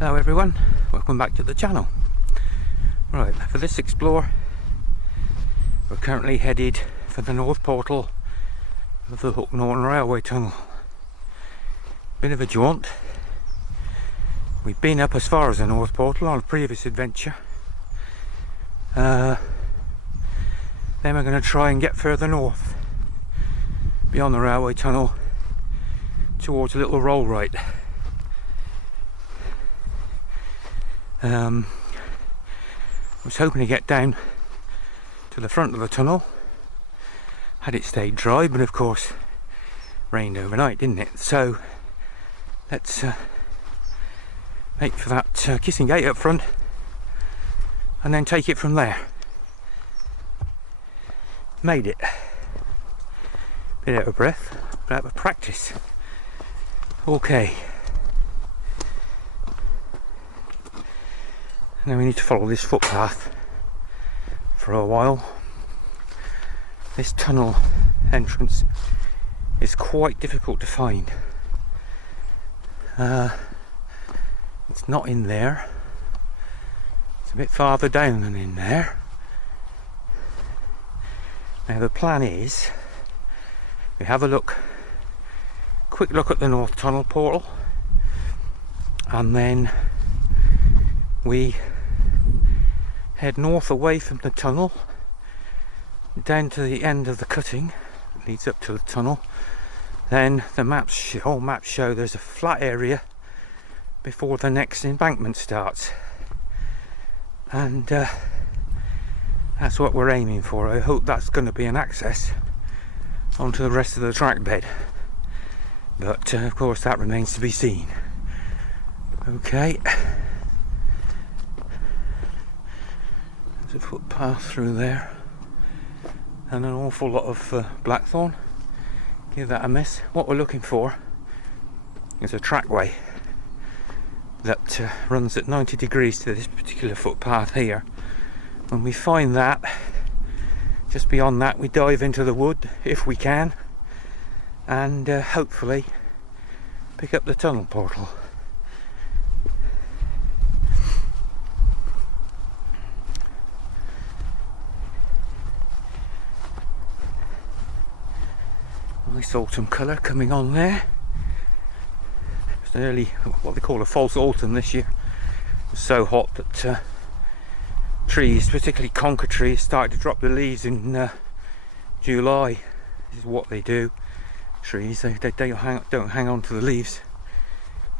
Hello everyone, welcome back to the channel. Right, for this explore we're currently headed for the north portal of the Norton railway tunnel. Bit of a jaunt. We've been up as far as the north portal on a previous adventure. Then we're going to try and get further north beyond the railway tunnel towards a little roll right. I was hoping to get down to the front of the tunnel had it stayed dry, but of course rained overnight, didn't it? So let's wait for that kissing gate up front and then take it from there. Made it. Bit out of breath, but out of practice. Okay. Now we need to follow this footpath for a while. This tunnel entrance is quite difficult to find. It's not in there. It's a bit farther down than in there. Now the plan is we have a quick look at the north tunnel portal, and then we head north away from the tunnel down to the end of the cutting that leads up to the tunnel. Then the all maps show there's a flat area before the next embankment starts, and that's what we're aiming for. I hope that's going to be an access onto the rest of the track bed, but of course that remains to be seen. Okay. There's a footpath through there and an awful lot of blackthorn. Give that a miss. What we're looking for is a trackway that runs at 90 degrees to this particular footpath here. When we find that, just beyond that we dive into the wood if we can, and hopefully pick up the tunnel portal. Nice autumn colour coming on there. It's an early, what they call a false autumn this year. It was so hot that trees, particularly conker trees, started to drop the leaves in July. This is what they do. Trees, they don't hang on to the leaves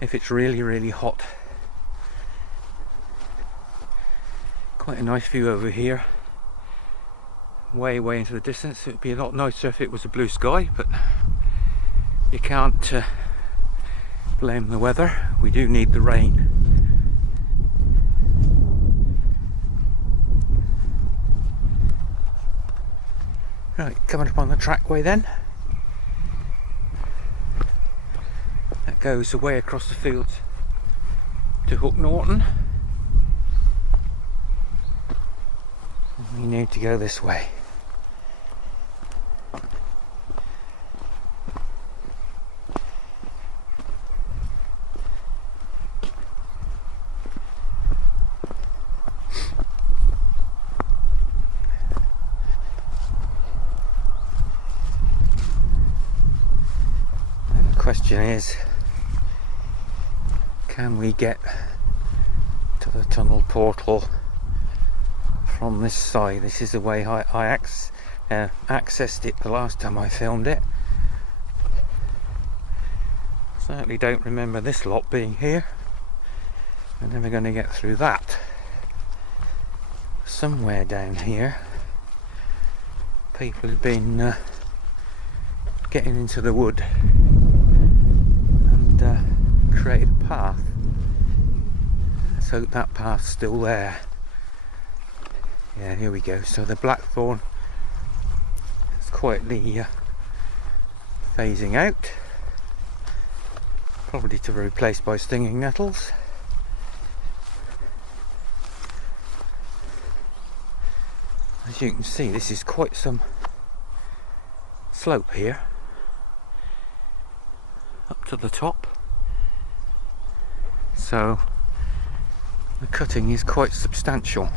if it's really hot. Quite a nice view over here. Way into the distance. It would be a lot nicer if it was a blue sky, but you can't blame the weather. We do need the rain. Right, coming up on the trackway then. That goes away across the fields to Hook Norton. We need to go this way. And the question is, can we get to the tunnel portal from this side? This is the way I accessed it the last time I filmed it. Certainly don't remember this lot being here. We're never going to get through that. Somewhere down here people have been getting into the wood and created a path. Let's hope that path's still there. Yeah, here we go. So the blackthorn is quietly phasing out, probably to be replaced by stinging nettles. As you can see, this is quite some slope here up to the top. So The cutting is quite substantial.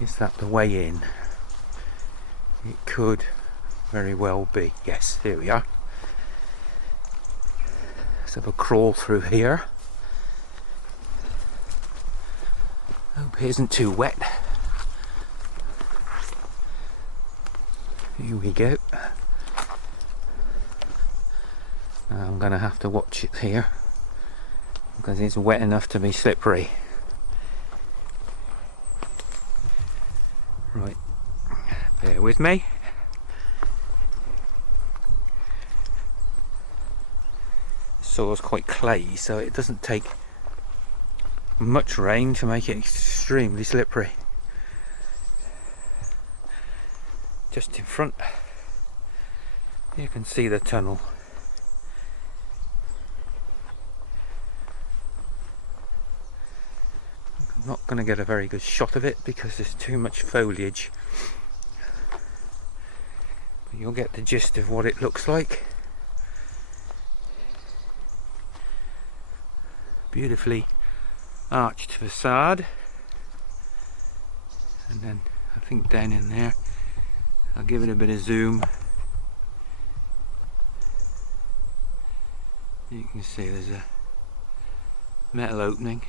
Is that the way in? It could very well be. Yes, here we are. Let's have a crawl through here. Hope it isn't too wet. Here we go. I'm going to have to watch it here because it's wet enough to be slippery. Right, bear with me. The soil's quite clayey, so it doesn't take much rain to make it extremely slippery. Just in front, you can see the tunnel. I'm not going to get a very good shot of it because there's too much foliage, but you'll get the gist of what it looks like. Beautifully arched facade, and then I think down in there, I'll give it a bit of zoom. You can see there's a metal opening.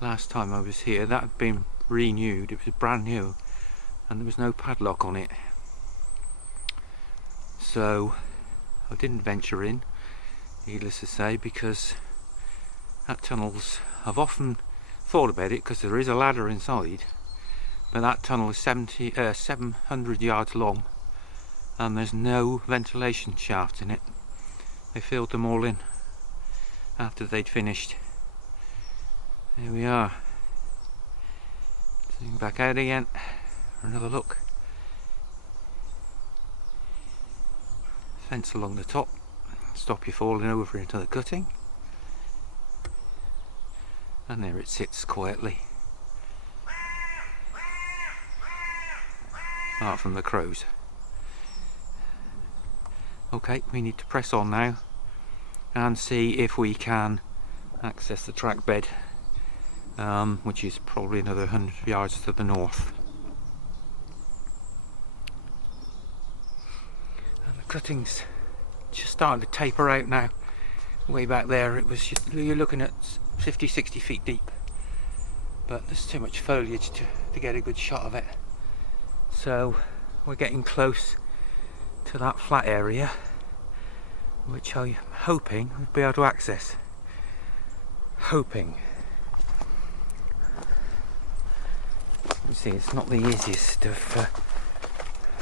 Last time I was here, that had been renewed. It was brand new and there was no padlock on it, so I didn't venture in, needless to say, because that tunnel's, I've often thought about it because there is a ladder inside, but that tunnel is 700 yards long and there's no ventilation shaft in it. They filled them all in after they'd finished. There we are. Zoom back out again for another look. Fence along the top, stop you falling over into the cutting. And there it sits quietly. Apart from the crows. Okay, we need to press on now and see if we can access the track bed, which is probably another 100 yards to the north. And the cutting's just starting to taper out now. Way back there it was just, you're looking at 50-60 feet deep, but there's too much foliage to get a good shot of it. So we're getting close to that flat area, which I'm hoping we'll be able to access. Hoping. You see, it's not the easiest of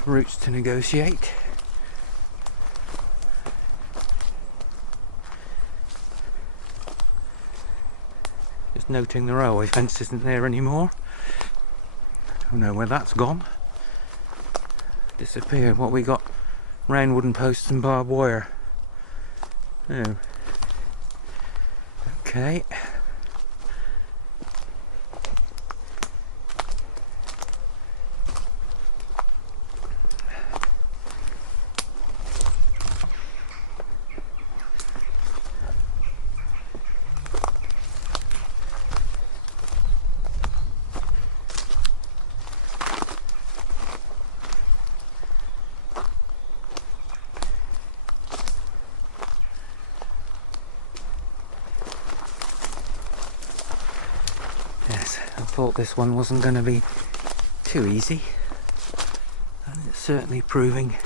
routes to negotiate. Just noting the railway fence isn't there anymore. I don't know where that's gone. Disappeared. What we got? Round wooden posts and barbed wire. Oh. Okay. Yes, I thought this one wasn't going to be too easy, and it's certainly proving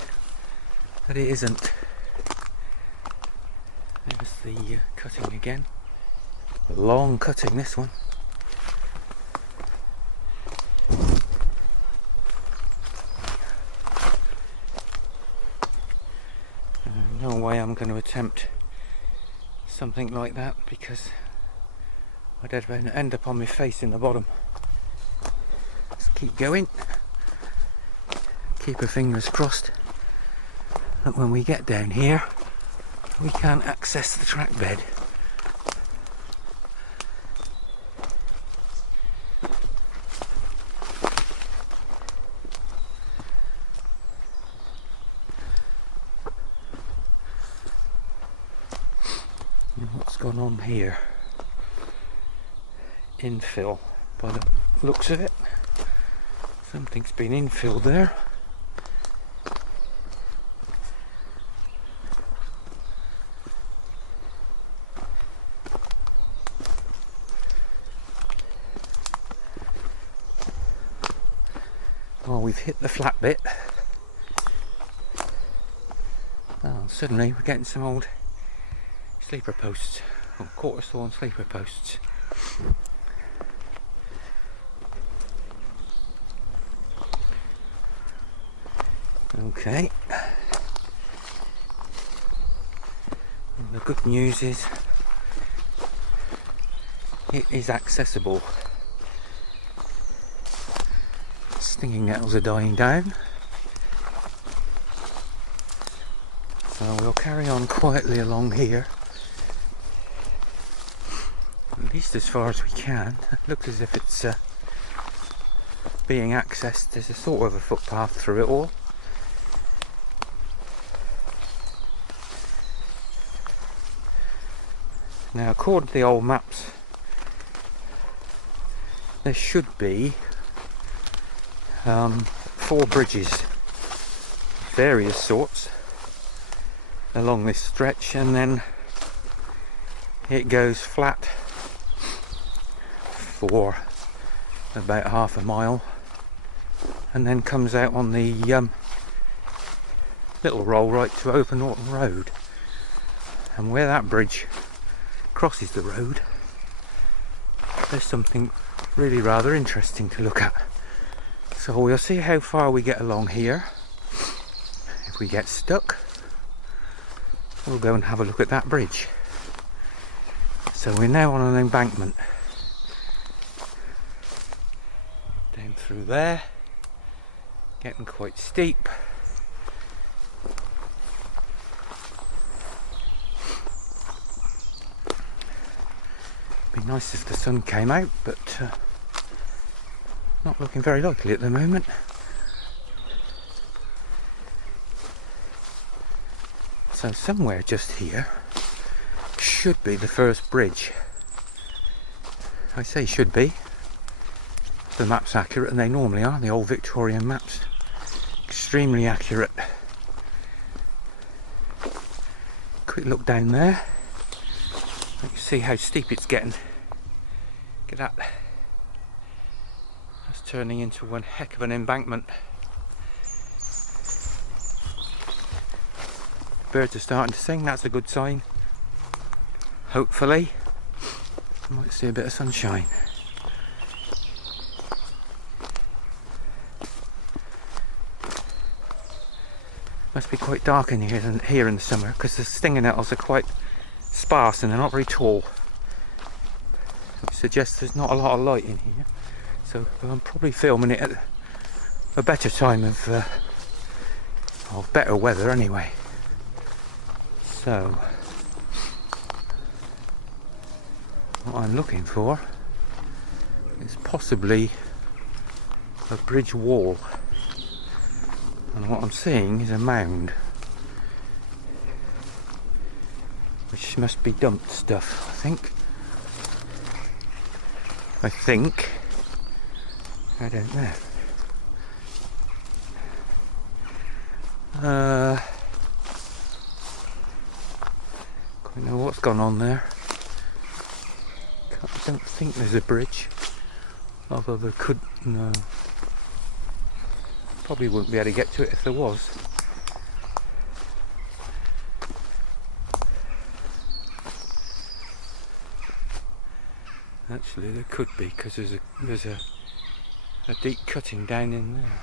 that it isn't. There's the cutting again. A long cutting, this one. No way I'm going to attempt something like that because I'd end up on my face in the bottom. Let's keep going. Keep our fingers crossed that when we get down here we can access the track bed. gone on here? Infill, by the looks of it. Something's been infilled there. Oh, we've hit the flat bit. Oh, suddenly we're getting some old sleeper posts, or quarter sawn sleeper posts. Okay. And the good news is it is accessible. Stinging nettles are dying down, so we'll carry on quietly along here, at least as far as we can. It looks as if it's being accessed. There's a sort of a footpath through it all. Now, according to the old maps, there should be 4 bridges, various sorts, along this stretch, and then it goes flat for about half a mile, and then comes out on the little roll right to Open Norton Road. And where that bridge crosses the road, there's something really rather interesting to look at. So we'll see how far we get along here. If we get stuck, we'll go and have a look at that bridge. So we're now on an embankment down through there, getting quite steep. Be nice if the sun came out, but not looking very likely at the moment. So somewhere just here should be the first bridge. I say should be. The map's accurate, and they normally are. The old Victorian maps, extremely accurate. Quick look down there. You can see how steep it's getting. Look at that. That's turning into one heck of an embankment. Birds are starting to sing, that's a good sign. Hopefully, we might see a bit of sunshine. Must be quite dark in here in the summer, because the stinging nettles are quite sparse and they're not very tall. It suggests there's not a lot of light in here, so I'm probably filming it at a better time of better weather anyway. So what I'm looking for is possibly a bridge wall, and what I'm seeing is a mound, which must be dumped stuff, I think. I don't know. Quite know what's gone on there. I don't think there's a bridge, although there could. No, probably wouldn't be able to get to it if there was. Actually, there could be, because there's a deep cutting down in there.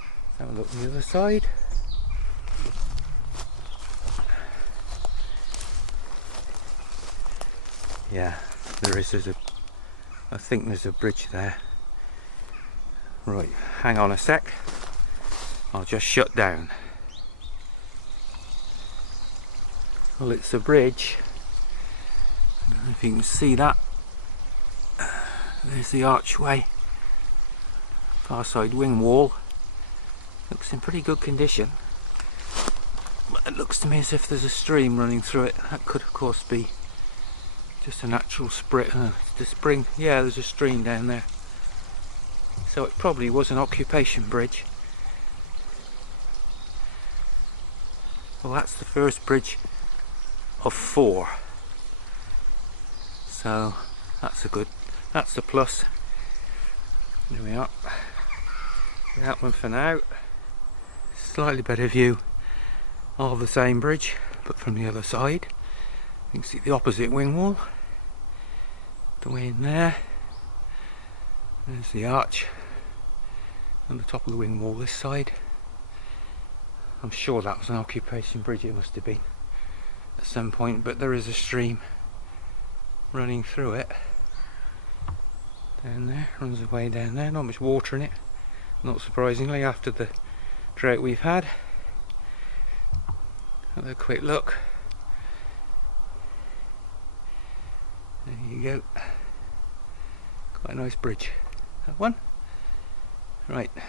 Let's have a look on the other side. Yeah, there is. I think there's a bridge there. Right, hang on a sec. I'll just shut down. Well, it's a bridge. I don't know if you can see that. There's the archway. Far side wing wall. Looks in pretty good condition. But it looks to me as if there's a stream running through it. That could of course be Just a natural spring. Yeah, there's a stream down there. So it probably was an occupation bridge. Well, that's the first bridge of 4. So that's a plus. There we are. That one for now. Slightly better view of the same bridge, but from the other side. You can see the opposite wing wall. The way in there. There's the arch on the top of the wing wall this side. I'm sure that was an occupation bridge, it must have been at some point, but there is a stream running through it. Down there, runs away down there, not much water in it, not surprisingly after the drought we've had. Have a quick look. There you go. Quite a nice bridge. That one. Right. Need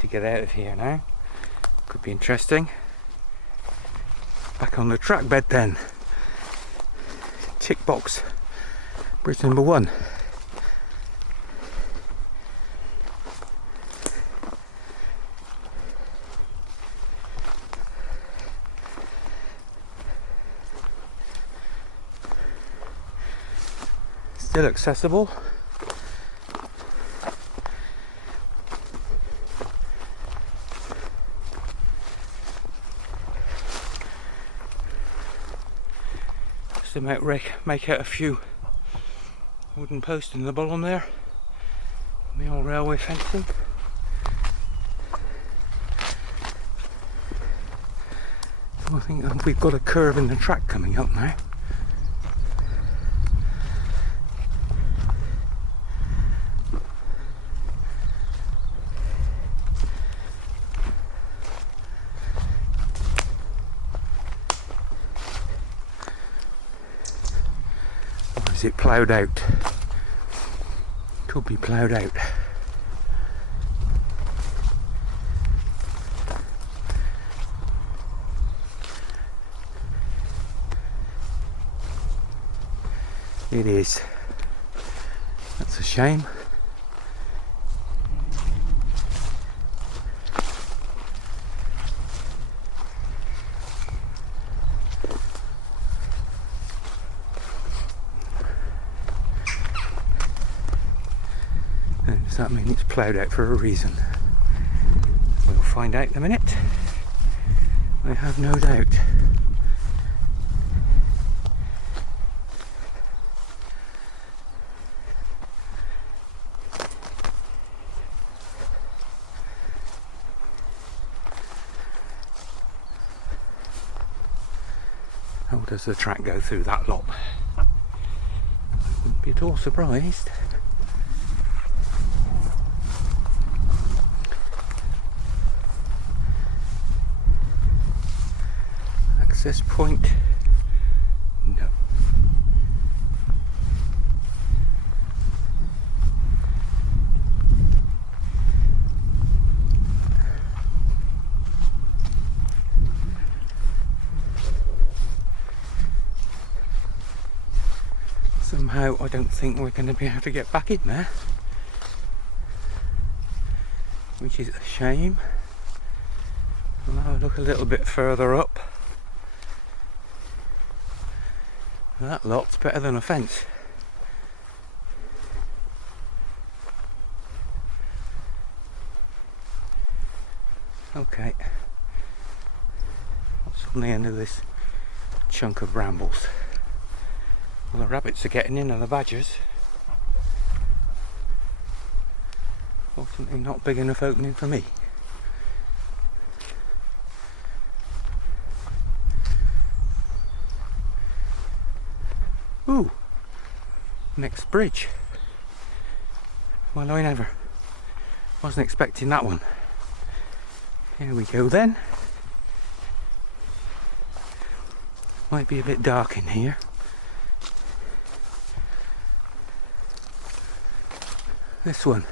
to get out of here now. Could be interesting. Back on the track bed then. Tick box. Bridge number 1. Still accessible. Just about make out a few wooden posts in the bottom there. The old railway fencing. So I think we've got a curve in the track coming up now. Is it ploughed out? Could be ploughed out. It is. That's a shame. Does that mean it's ploughed out for a reason? We'll find out in a minute. I have no doubt. How does the track go through that lot? I wouldn't be at all surprised. Access point? No. Somehow I don't think we're going to be able to get back in there, which is a shame. I'll have a look a little bit further up. That lot's better than a fence. Okay, what's on the end of this chunk of brambles? Well, the rabbits are getting in and the badgers. Ultimately not big enough opening for me. Ooh, next bridge. Well, I never wasn't expecting that one. Here we go then. Might be a bit dark in here. This one.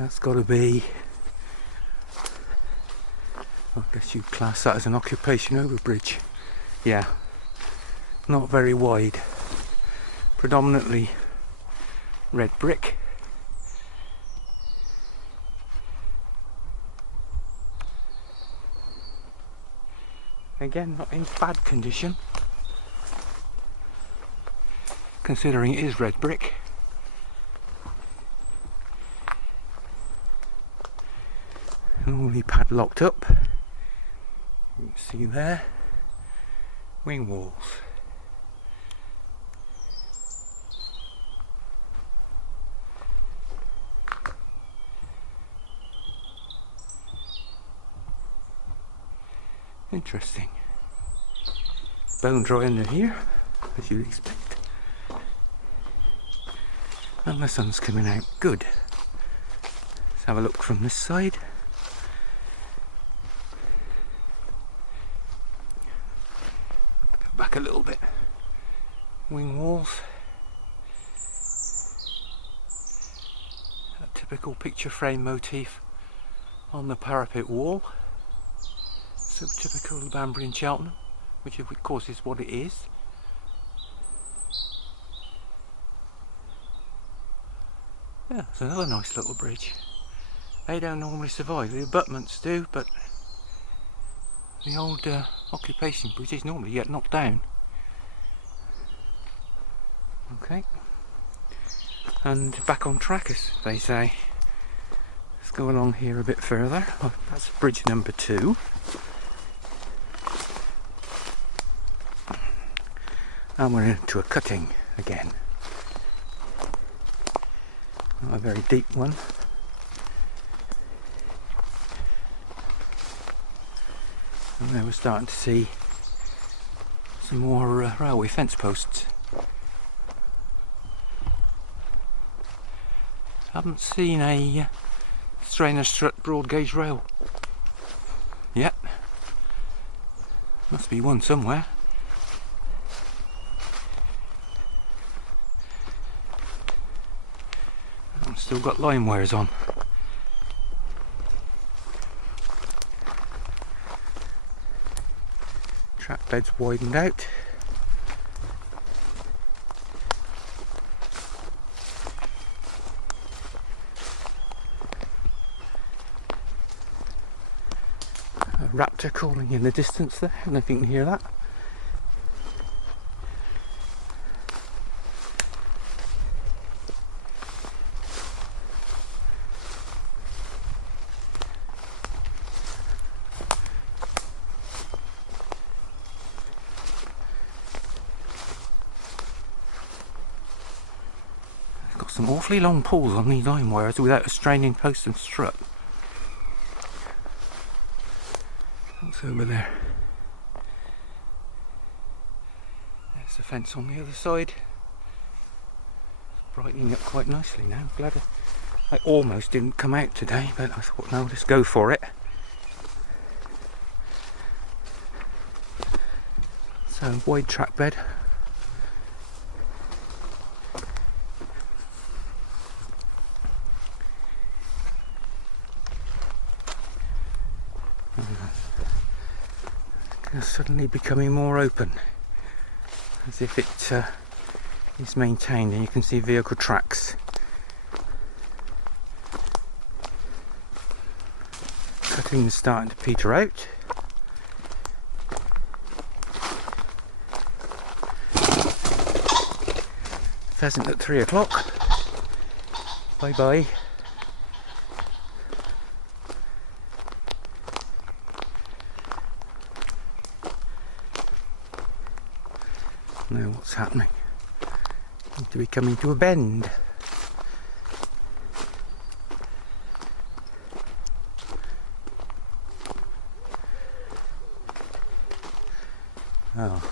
That's got to be I guess you'd class that as an occupation overbridge. Yeah, not very wide. Predominantly red brick. Again, not in bad condition, considering it is red brick. Normally padlocked up. You can see there, wing walls. Interesting. Bone dry under here, as you'd expect. And the sun's coming out. Good. Let's have a look from this side. Go back a little bit. Wing walls. A typical picture frame motif on the parapet wall. So typical of Banbury and Cheltenham, which of course is what it is. Yeah, it's another nice little bridge. They don't normally survive, the abutments do, but the old occupation bridges normally get knocked down. Okay, and back on track, as they say. Let's go along here a bit further. Oh, that's bridge number 2. And we're into a cutting again. Not a very deep one. And then we're starting to see some more railway fence posts. Haven't seen a strainer strut broad gauge rail yet. Must be one somewhere. Still got line wires on. Track bed's widened out. A raptor calling in the distance there. I don't know if you can hear that. Some awfully long pulls on these line wires without a straining post and strut. What's over there? There's the fence on the other side. It's brightening up quite nicely now. Glad I almost didn't come out today, but I thought, no, let's go for it. So, wide track bed. Suddenly becoming more open, as if it is maintained, and you can see vehicle tracks. Cutting is starting to peter out. Pheasant at 3 o'clock. Bye bye. Now what's happening? Seem to be coming to a bend. Oh.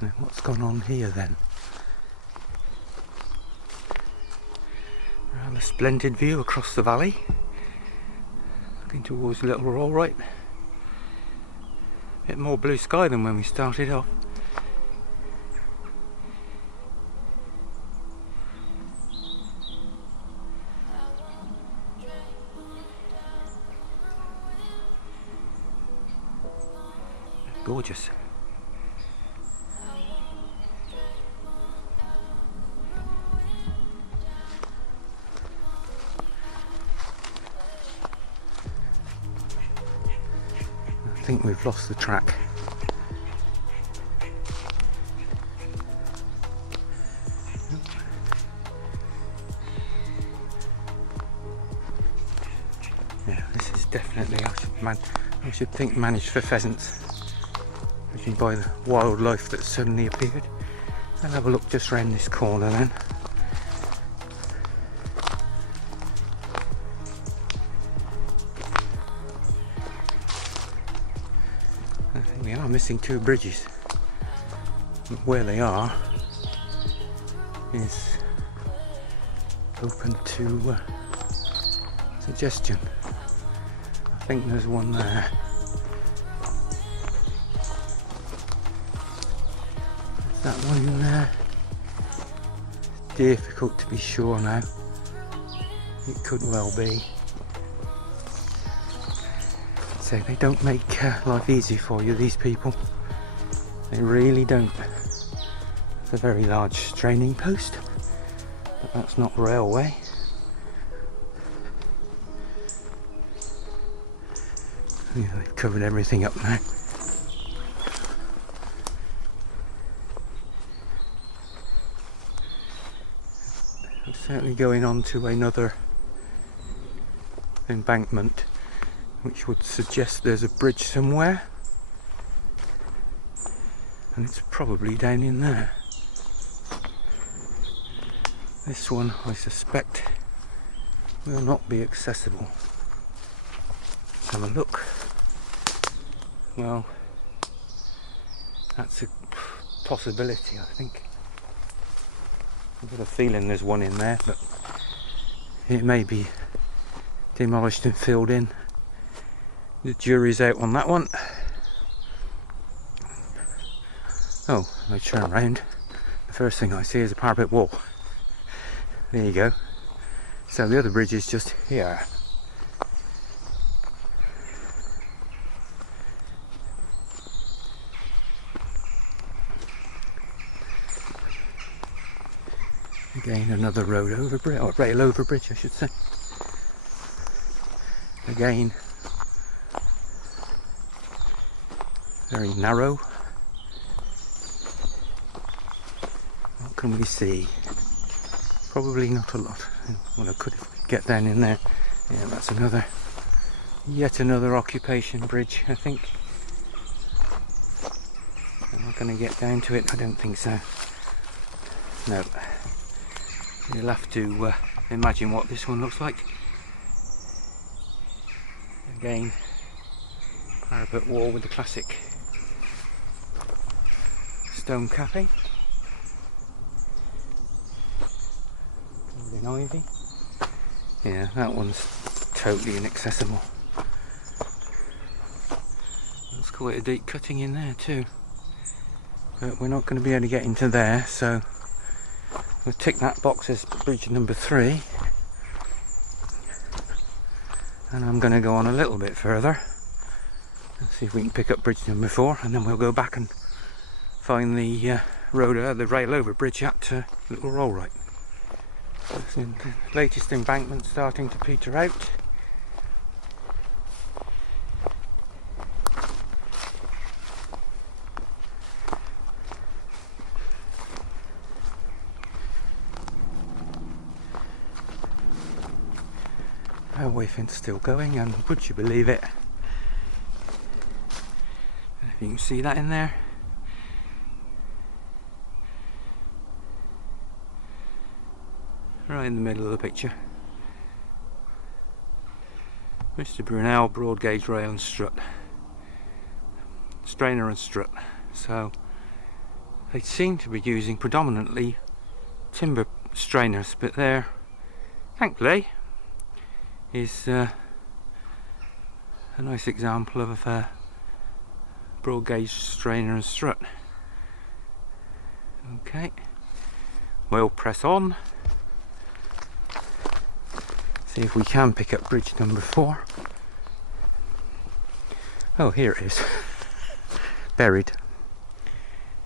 Now what's gone on here then? Rather splendid view across the valley. Looking towards Little Rollright. Bit more blue sky than when we started off. gorgeous. I think we've lost the track. Yeah, this is definitely, I should think, managed for pheasants, judging by the wildlife that suddenly appeared. I'll have a look just round this corner then. I think we are missing two bridges. But where they are is open to suggestion. I think there's one there. Is that one there? Difficult to be sure now. It could well be. So they don't make life easy for you, these people. They really don't. It's a very large straining post, but that's not railway. Yeah, they've covered everything up now. I'm certainly going on to another embankment, which would suggest there's a bridge somewhere, and it's probably down in there. This one, I suspect, will not be accessible. Let's have a look. Well, that's a possibility, I think. I've got a feeling there's one in there, but it may be demolished and filled in. The jury's out on that one. Oh, I turn around. The first thing I see is a parapet wall. There you go. So the other bridge is just here. Again, another road over bridge, or rail over bridge, I should say. Again, very narrow. What can we see? Probably not a lot. Well, I could get down in there. Yeah, that's yet another occupation bridge, I think. Am I going to get down to it? I don't think so. No. You'll have to imagine what this one looks like. Again, parapet wall with the classic stone capping. Covered in ivy. Yeah, that one's totally inaccessible. There's quite a deep cutting in there too. But we're not going to be able to get into there, so we'll tick that box as bridge number 3. And I'm going to go on a little bit further. Let's see if we can pick up bridge number 4, and then we'll go back and find the the rail over bridge at Little Rollright. The latest embankment starting to peter out. Railway fence still going, and would you believe it, if you can see that in there, right in the middle of the picture, Mr. Brunel broad gauge rail and strut, strainer and strut. So they seem to be using predominantly timber strainers, but there, thankfully, is a nice example of a broad gauge strainer and strut. Okay, we'll press on, see if we can pick up bridge number 4. Oh, here it is. buried.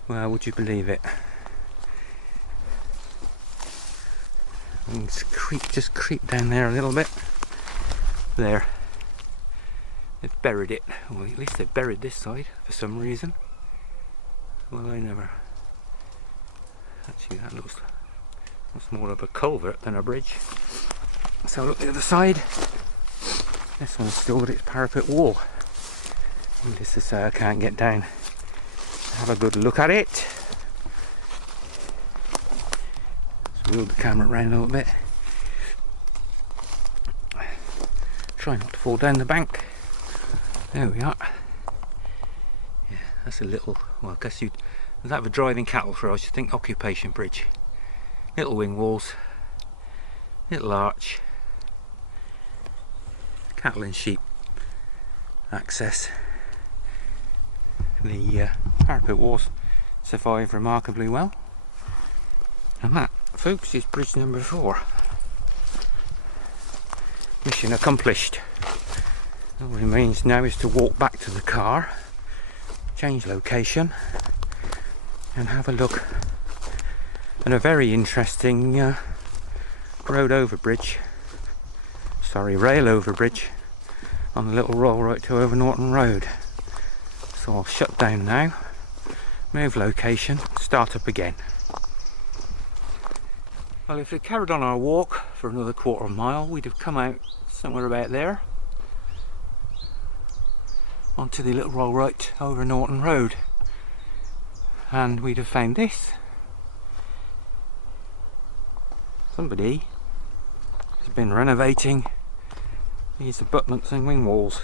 Well, would you believe it? And just creep down there a little bit. There. They've buried it. Well, at least they've buried this side for some reason. Well, I never. Actually, that looks more of a culvert than a bridge. So look at the other side. This one's still got its parapet wall. Needless to say, I can't get down. Have a good look at it. Let's wheel the camera around a little bit. Try not to fall down the bank. There we are. Yeah, that's a little, well, I guess you'd, that for driving cattle for, I should think, occupation bridge. Little wing walls, little arch, cattle and sheep access. The parapet walls survive remarkably well. And that, folks, is bridge number 4. Mission accomplished. All that remains now is to walk back to the car, change location, and have a look at a very interesting rail over bridge on the little roll right to over Norton Road. So I'll shut down now, move location, start up again. Well, if we carried on our walk for another quarter mile, we'd have come out somewhere about there onto the little roll right over Norton Road, and we'd have found this. Somebody has been renovating these abutments and wing walls.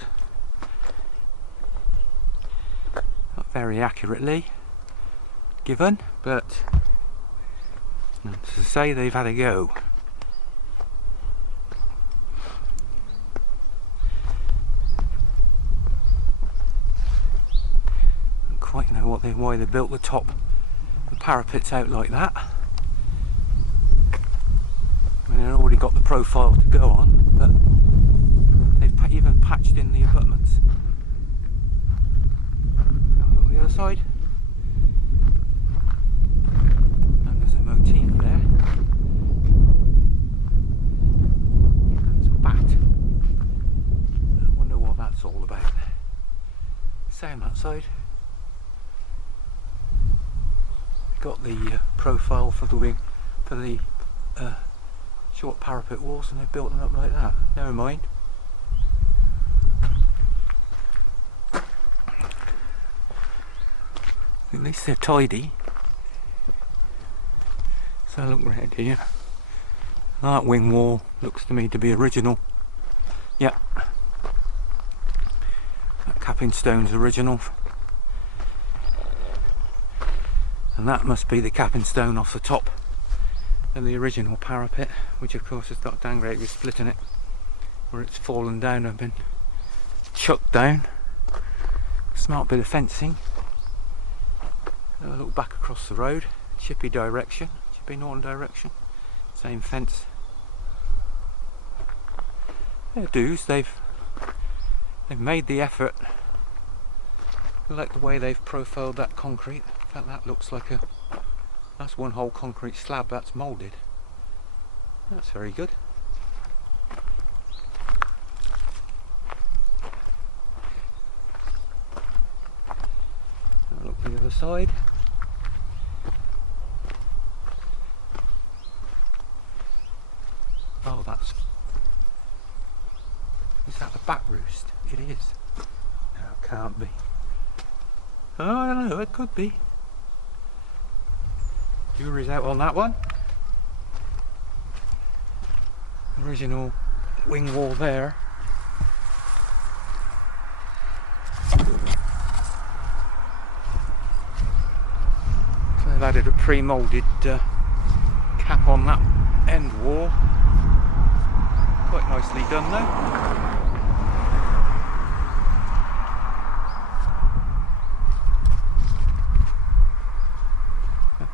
Not very accurately given, but to say they've had a go. Don't quite know why they built the parapets out like that. I mean, they've already got the profile to go on, but they've even patched in the abutments. Have a look at the other side. And there's a motif there. That's a bat. I wonder what that's all about. Same that side. Got the profile for the wing, for the short parapet walls, and they've built them up like that. Never mind. At least they're tidy. So look right here. That wing wall looks to me to be original. Yeah. That capping stone's original. And that must be the capping stone off the top of the original parapet, which of course has got downgraded with splitting it, where it's fallen down and been chucked down. Smart bit of fencing. Look back across the road, Chippy direction, Chippy Norton direction, same fence. They're dues, they've made the effort. I like the way they've profiled that concrete. In fact, that looks like that's one whole concrete slab that's moulded. That's very good. Have a look at the other side. Oh, is that the bat roost? It is. No, it can't be. Oh, I don't know, it could be. Jury's out on that one. Original wing wall there. So they've added a pre-moulded cap on that end wall. Quite nicely done though.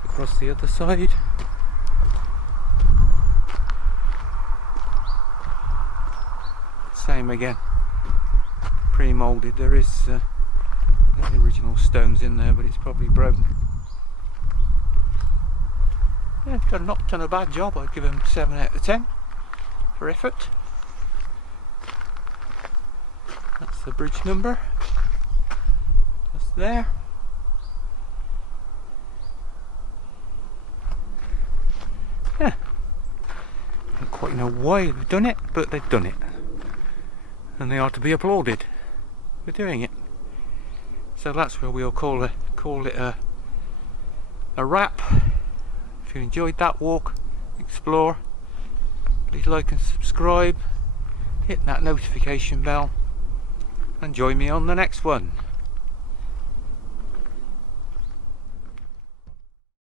Across the other side. Same again. Pre-moulded. There is The original stone's in there, but it's probably broken. Yeah, not done a bad job. I'd give them 7 out of 10 for effort. That's the bridge number. Just there. Yeah. Don't quite know why they've done it, but they've done it. And they are to be applauded for doing it. So that's where we'll call it a wrap. If you enjoyed that walk, explore, please like and subscribe, hit that notification bell, and join me on the next one.